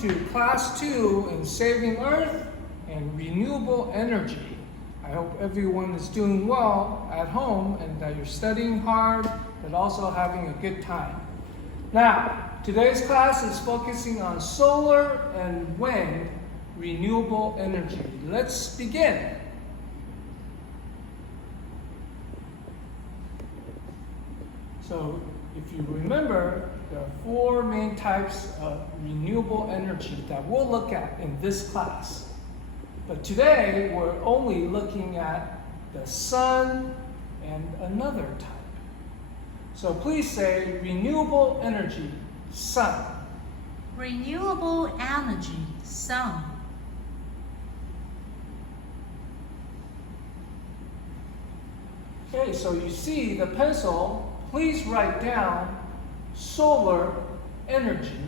to Class 2 in Saving Earth and Renewable Energy. I hope everyone is doing well at home and that you're studying hard, but also having a good time. Now, today's class is focusing on solar and wind renewable energy. Let's begin. So, if you remember, there are four main types of renewable energy that we'll look at in this class. But today, we're only looking at the sun and another type. So please say renewable energy, sun. Renewable energy, sun. Okay, so you see the pencil. Please write down solar energy.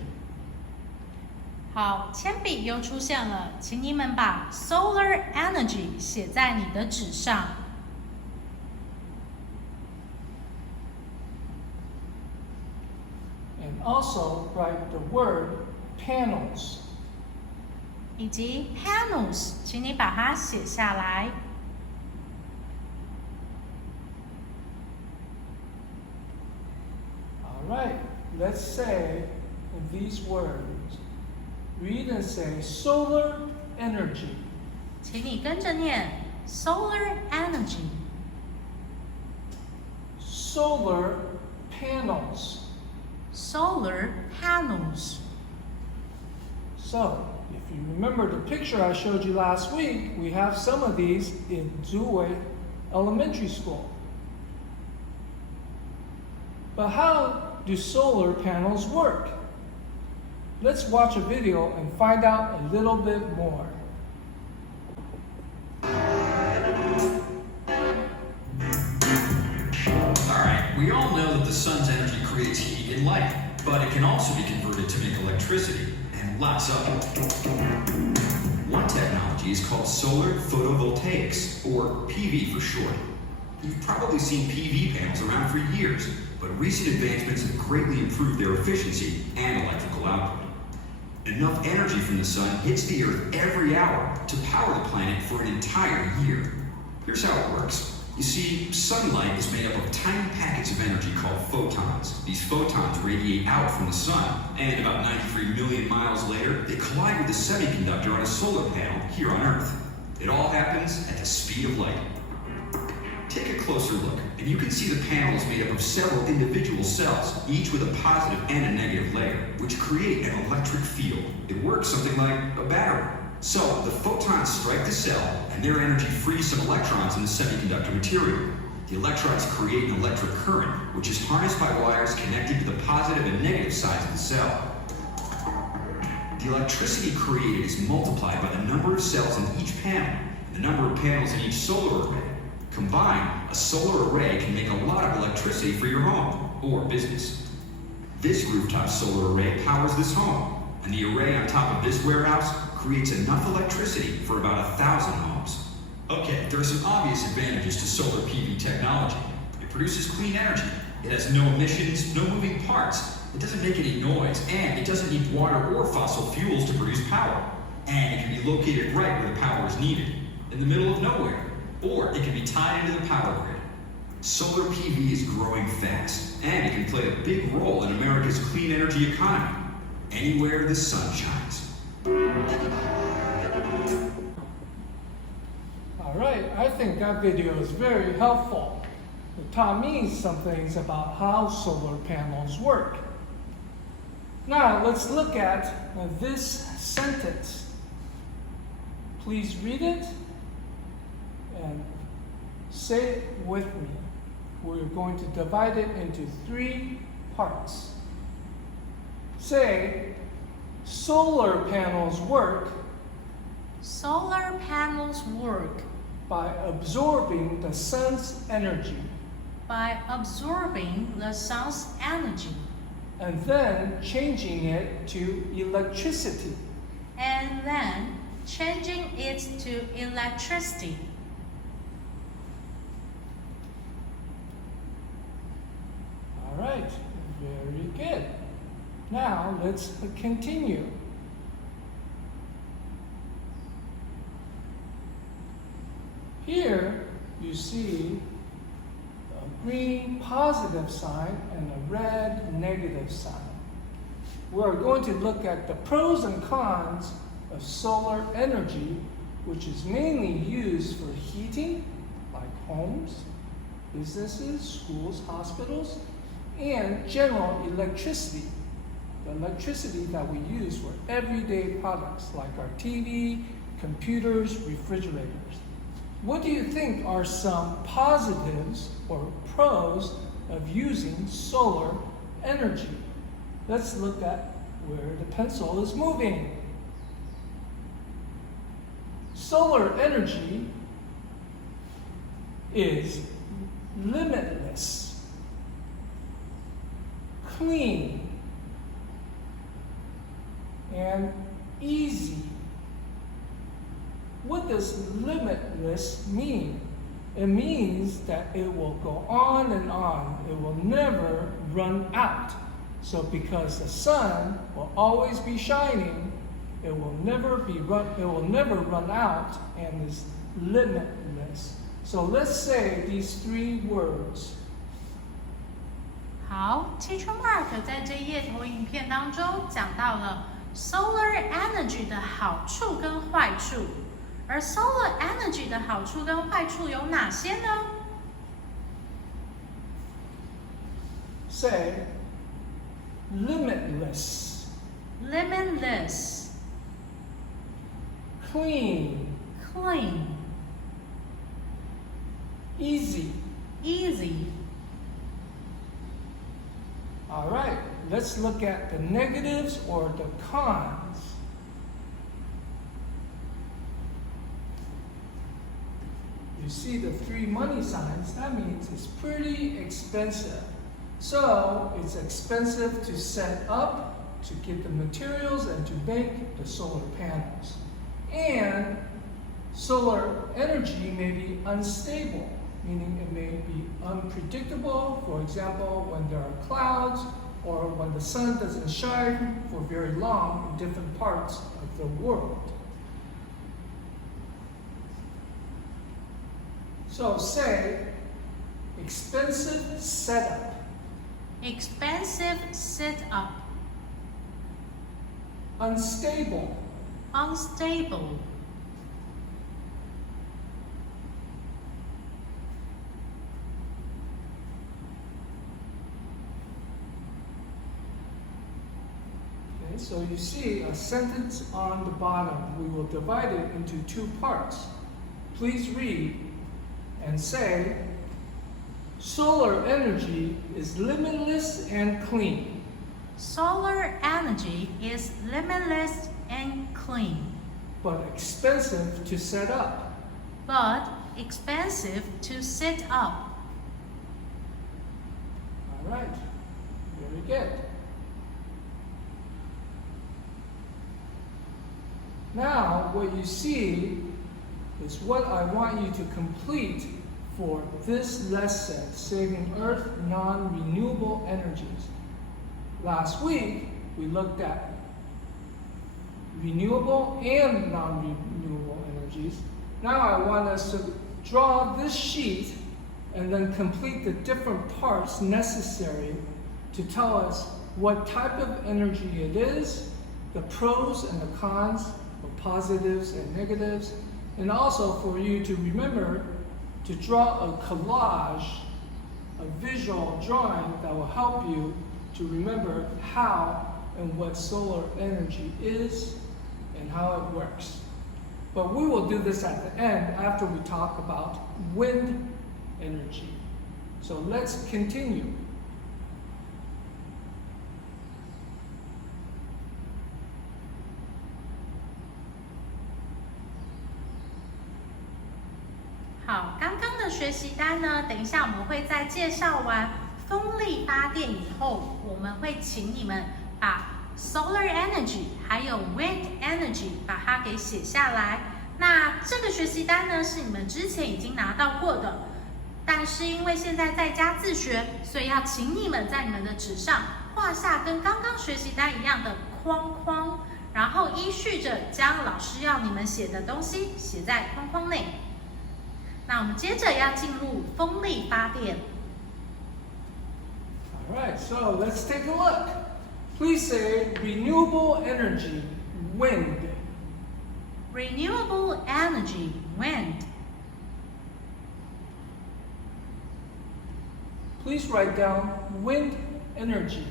好，铅笔又出现了，请你们把 solar energy 写在你的纸上。And also write the word panels. 以及 panels， 请你把它写下来。All right, let's say these words. Read and say solar energy. 请你跟着念 solar energy. Solar panels. Solar panels. So, if you remember the picture I showed you last week, we have some of these in Zhuwei Elementary School. But how do solar panels work? Let's watch a video and find out a little bit more. Alright, we all know that the sun's energy creates heat and light, but it can also be converted to make electricity, and lots of it. One technology is called solar photovoltaics, or PV for short. You've probably seen PV panels around for years, but recent advancements have greatly improved their efficiency and electrical output. Enough energy from the sun hits the Earth every hour to power the planet for an entire year. Here's how it works. You see, sunlight is made up of tiny packets of energy called photons. These photons radiate out from the sun, and about 93 million miles later, they collide with a semiconductor on a solar panel here on Earth. It all happens at the speed of light. Take a closer look, and you can see the panel is made up of several individual cells, each with a positive and a negative layer, which create an electric field. It works something like a battery. So, the photons strike the cell, and their energy frees some electrons in the semiconductor material. The electrons create an electric current, which is harnessed by wires connected to the positive and negative sides of the cell. The electricity created is multiplied by the number of cells in each panel, and the number of panels in each solar array. Combined, a solar array can make a lot of electricity for your home or business. This rooftop solar array powers this home, and the array on top of this warehouse creates enough electricity for about 1,000 homes. Okay, there are some obvious advantages to solar PV technology. It produces clean energy. It has no emissions, no moving parts. It doesn't make any noise, and it doesn't need water or fossil fuels to produce power. And it can be located right where the power is needed, in the middle of nowhere. Or it can be tied into the power grid. Solar PV is growing fast, and it can play a big role in America's clean energy economy, anywhere the sun shines. All right, I think that video is very helpful. It taught me some things about how solar panels work. Now, let's look at this sentence. Please read it and say it with me. We're going to divide it into 3 parts. Say, solar panels work Solar panels work by absorbing the sun's energy by absorbing the sun's energy and then changing it to electricity. and then changing it to electricity. All right, very good. Now let's continue. Here you see a green positive sign and a red negative sign. We're going to look at the pros and cons of solar energy, which is mainly used for heating, like homes, businesses, schools, hospitals, and general electricity. The electricity that we use for everyday products like our TV, computers, refrigerators. What do you think are some positives or pros of using solar energy? Let's look at where the pencil is moving. Solar energy is limitless, clean, and easy. What does limitless mean? It means that it will go on and on. It will never run out. So because the sun will always be shining, it will never run out and is limitless. So let's say these 3 words. 好 ，Teacher Mark 在这页投影片当中讲到了 solar energy 的好处跟坏处，而 solar energy 的好处跟坏处有哪些呢？ Say limitless, Limitless, clean, clean, easy. easy. All right, let's look at the negatives or the cons. You see the 3 money signs, that means it's pretty expensive. So it's expensive to set up, to get the materials, and to make the solar panels. And solar energy may be unstable, meaning it may be unpredictable. For example, when there are clouds or when the sun doesn't shine for very long in different parts of the world. So say, expensive setup. Expensive setup, Unstable, unstable, okay, so you see a sentence on the bottom. We will divide it into 2 parts. Please read and say, solar energy is limitless and clean. solar energy is limitless and clean, But expensive to set up. but expensive to set up. All right, very good. Now, what you see is what I want you to complete for this lesson, Saving Earth Non-Renewable Energies. Last week, we looked at renewable and non-renewable energies. Now I want us to draw this sheet and then complete the different parts necessary to tell us what type of energy it is, the pros and the cons, or positives and negatives, and also for you to remember to draw a collage, a visual drawing that will help you to remember how and what solar energy is and how it works. But we will do this at the end after we talk about wind energy. So let's continue.好，刚刚的学习单呢，等一下我们会在介绍完风力发电以后，我们会请你们把 solar energy 还有 wind energy 把它给写下来。那这个学习单呢，是你们之前已经拿到过的，但是因为现在在家自学，所以要请你们在你们的纸上画下跟刚刚学习单一样的框框，然后依序着将老师要你们写的东西写在框框内。那我们接着要进入风力发电。All right, so let's take a look. Please say renewable energy, wind. Renewable energy, wind. Please write down wind energy.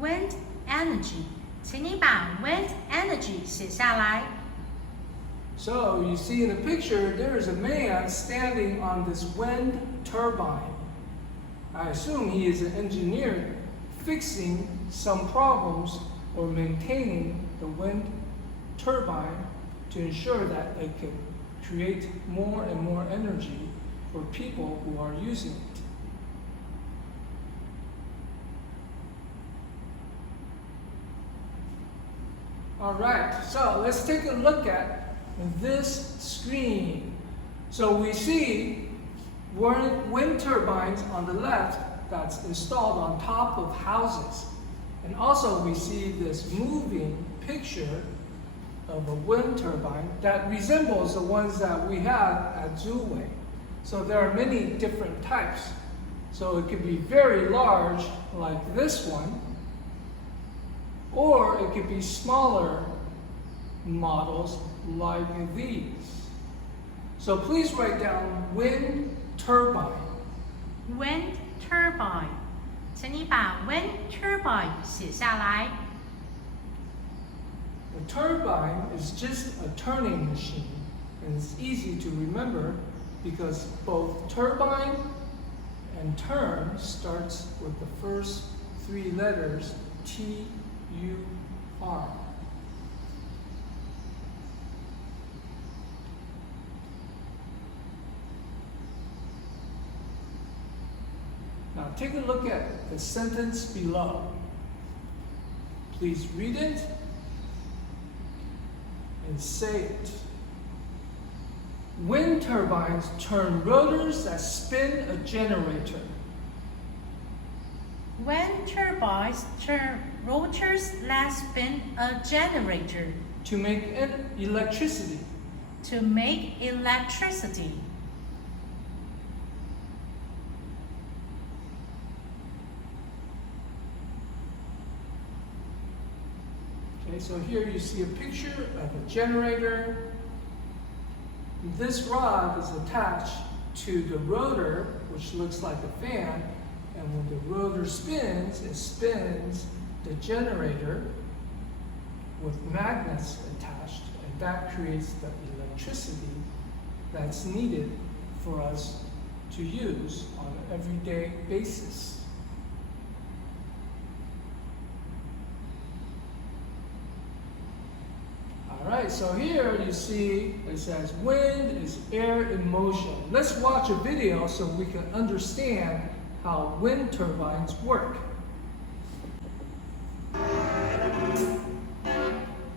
Wind energy， 请你把 wind energy 写下来。So you see in the picture, there is a man standing on this wind turbine. I assume he is an engineer fixing some problems or maintaining the wind turbine to ensure that it can create more and more energy for people who are using it. All right, so let's take a look at this screen. So we see wind turbines on the left that's installed on top of houses. And also we see this moving picture of a wind turbine that resembles the ones that we have at Zhuwei. So there are many different types. So it could be very large like this one, or it could be smaller models like these. So please write down wind turbine. Wind turbine， 请你把 wind turbine 写下来。A turbine is just a turning machine, and it's easy to remember because both turbine and turn starts with the first three letters T-U-R. Now take a look at the sentence below. Please read it and say it. Wind turbines turn rotors that spin a generator. Wind turbines turn rotors that spin a generator To make electricity. to make electricity. Okay, so here you see a picture of a generator. This rod is attached to the rotor, which looks like a fan, and when the rotor spins, it spins the generator with magnets attached, and that creates the electricity that's needed for us to use on an everyday basis. All right, so here you see it says wind is air in motion. Let's watch a video so we can understand how wind turbines work.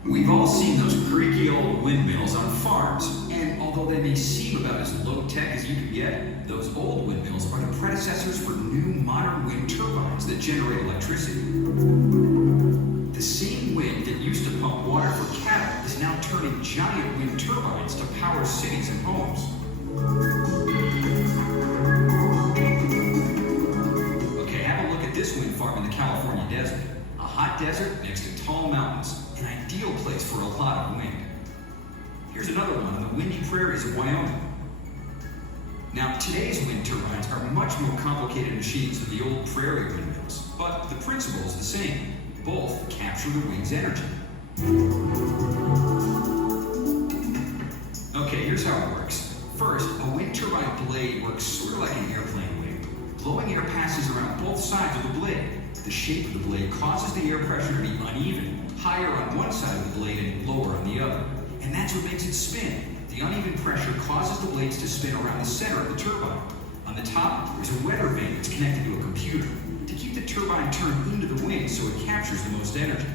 We've all seen those creaky old windmills on farms, and although they may seem about as low-tech as you can get, those old windmills are the predecessors for new modern wind turbines that generate electricity. The same wind that used to pump water for cattle is now turning giant wind turbines to power cities and homes. Okay, have a look at this wind farm in the California desert. A hot desert next to tall mountains, an ideal place for a lot of wind. Here's another one in the windy prairies of Wyoming. Now, today's wind turbines are much more complicated machines than the old prairie windmills, but the principle is the same. Both capture the wind's energy. Okay, here's how it works. First, a wind turbine blade works sort of like an airplane wing. Blowing air passes around both sides of the blade. The shape of the blade causes the air pressure to be uneven, higher on one side of the blade and lower on the other. And that's what makes it spin. The uneven pressure causes the blades to spin around the center of the turbine. On the top, there's a weather vane that's connected to a computer to keep the turbine turned into the wind so it captures the most energy.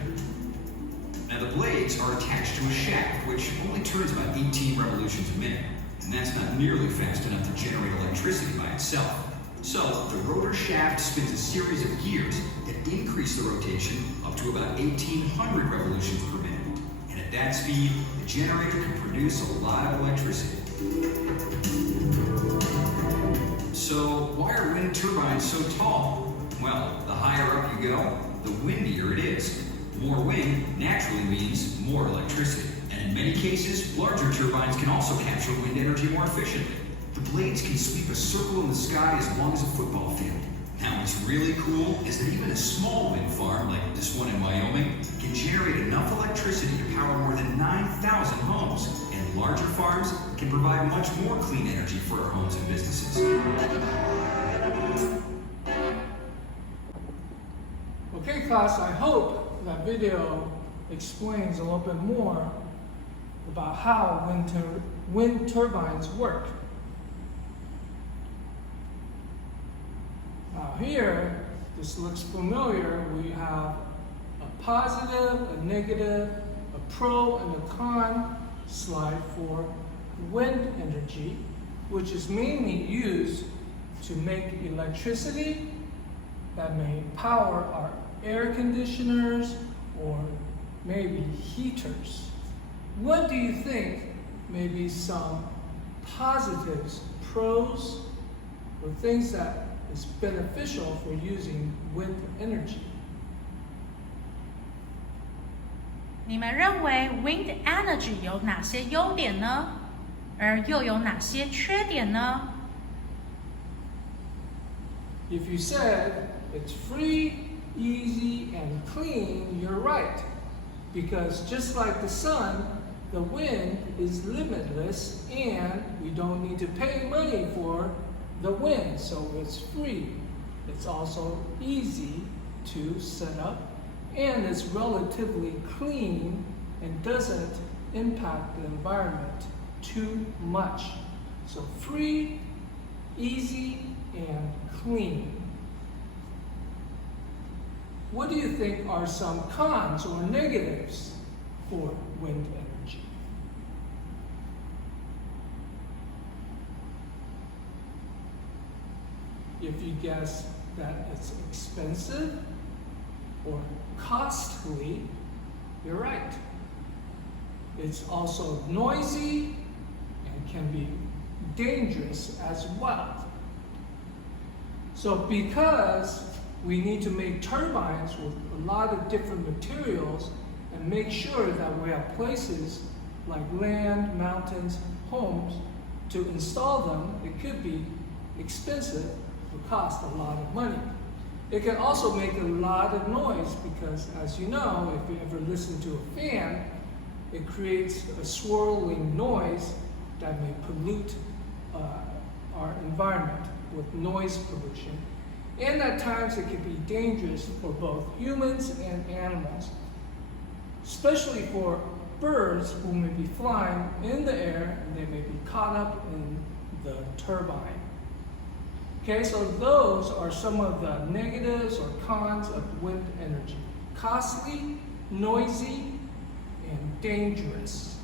Now the blades are attached to a shaft which only turns about 18 revolutions a minute, and that's not nearly fast enough to generate electricity by itself. So the rotor shaft spins a series of gears that increase the rotation up to about 1800 revolutions per minute. And at that speed, the generator can produce a lot of electricity. turbine so tall? Well, the higher up you go, the windier it is. More wind naturally means more electricity. And in many cases, larger turbines can also capture wind energy more efficiently. The blades can sweep a circle in the sky as long as a football field. Now, what's really cool is that even a small wind farm, like this one in Wyoming, can generate enough electricity to power more than 9,000 homes. And larger farms can provide much more clean energy for our homes and businesses. Okay, class, I hope that video explains a little bit more about how wind turbines work. Now here, this looks familiar. We have a positive, a negative, a pro, and a con slide for wind energy, which is mainly used to make electricity that may power our air conditioners or maybe heaters. What do you think may be some positives, pros, or things that is beneficial for using wind energy? 你们认为 wind energy 有哪些优点呢？而又有哪些缺点呢？ If you said it's free, easy, and clean, you're right. Because just like the sun, the wind is limitless and we don't need to pay money for the wind, so it's free. It's also easy to set up and it's relatively clean and doesn't impact the environment too much. So free, easy, and clean. What do you think are some cons or negatives for wind energy? If you guess that it's expensive or costly, you're right. It's also noisy and can be dangerous as well. So because we need to make turbines with a lot of different materials and make sure that we have places like land, mountains, homes to install them, it could be expensive, it cost a lot of money. It can also make a lot of noise because, as you know, if you ever listen to a fan, it creates a swirling noise that may pollute our environment with noise pollution. And at times it can be dangerous for both humans and animals, especially for birds who may be flying in the air and they may be caught up in the turbine. Okay, so those are some of the negatives or cons of wind energy. Costly, noisy, and dangerous.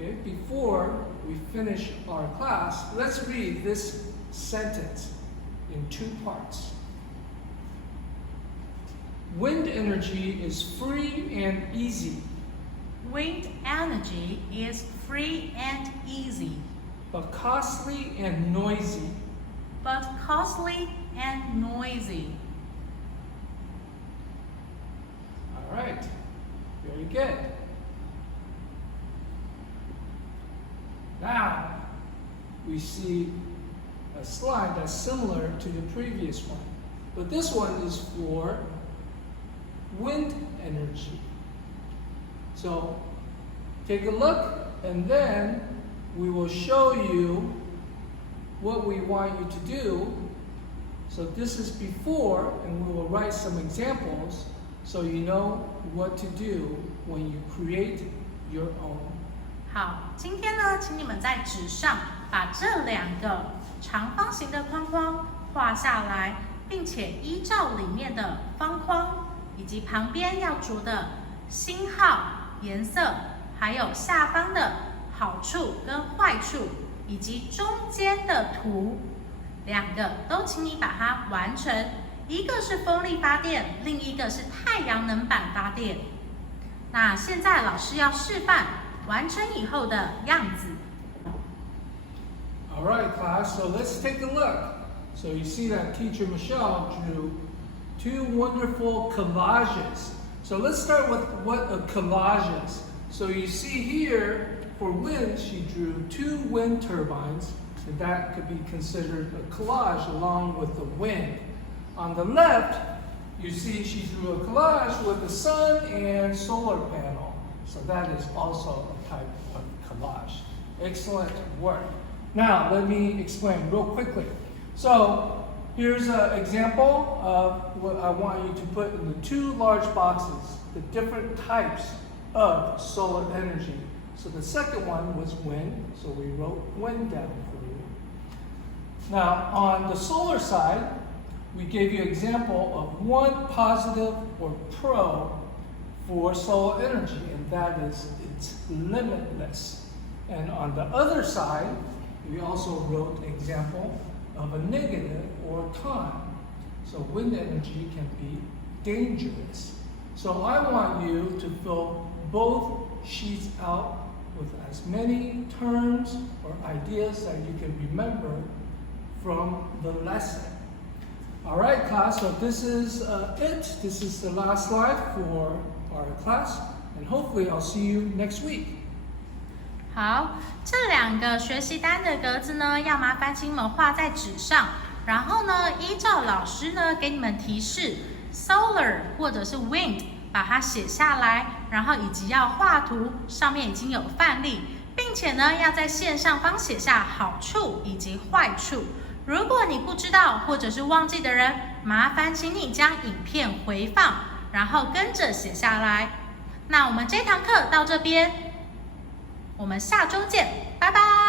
Okay, before we finish our class, let's read this sentence in two parts. Wind energy is free and easy, Wind energy is free and easy, but costly and noisy. but costly and noisy. All right, very good. Now, we see a slide that's similar to the previous one, but this one is for wind energy. So, take a look, and then we will show you what we want you to do. So this is before, and we will write some examples so you know what to do when you create your own. 好，今天呢，请你们在纸上把这两个长方形的框框画下来，并且依照里面的方框以及旁边要着的星号、颜色，还有下方的好处跟坏处，以及中间的图，两个都请你把它完成。一个是风力发电，另一个是太阳能板发电。那现在老师要示范完成以后的样子。All right, class, so let's take a look. So you see that teacher Michelle drew 2 wonderful collages. So let's start with what a collage is. So you see here, for wind, she drew 2 wind turbines, and that could be considered a collage along with the wind. On the left, you see she drew a collage with the sun and solar panel. So that is also a type of collage. Excellent work. Now, let me explain real quickly. So, here's an example of what I want you to put in the 2 large boxes, the different types of solar energy. So the second one was wind, so we wrote wind down for you. Now, on the solar side, we gave you an example of 1 positive or pro for solar energy, and that is it's limitless. And on the other side, we also wrote an example of a negative or con. So wind energy can be dangerous. So I want you to fill both sheets out with as many terms or ideas that you can remember from the lesson. All right, class, so this is it. This is the last slide for our class, and hopefully I'll see you next week. 好，这2个学习单的格子呢，要麻烦请你们画在纸上，然后呢，依照老师呢给你们提示 ，solar 或者是 wind， 把它写下来，然后以及要画图，上面已经有范例，并且呢，要在线上方写下好处以及坏处。如果你不知道或者是忘记的人，麻烦请你将影片回放，然后跟着写下来。那我们这堂课到这边。我们下周见，拜拜。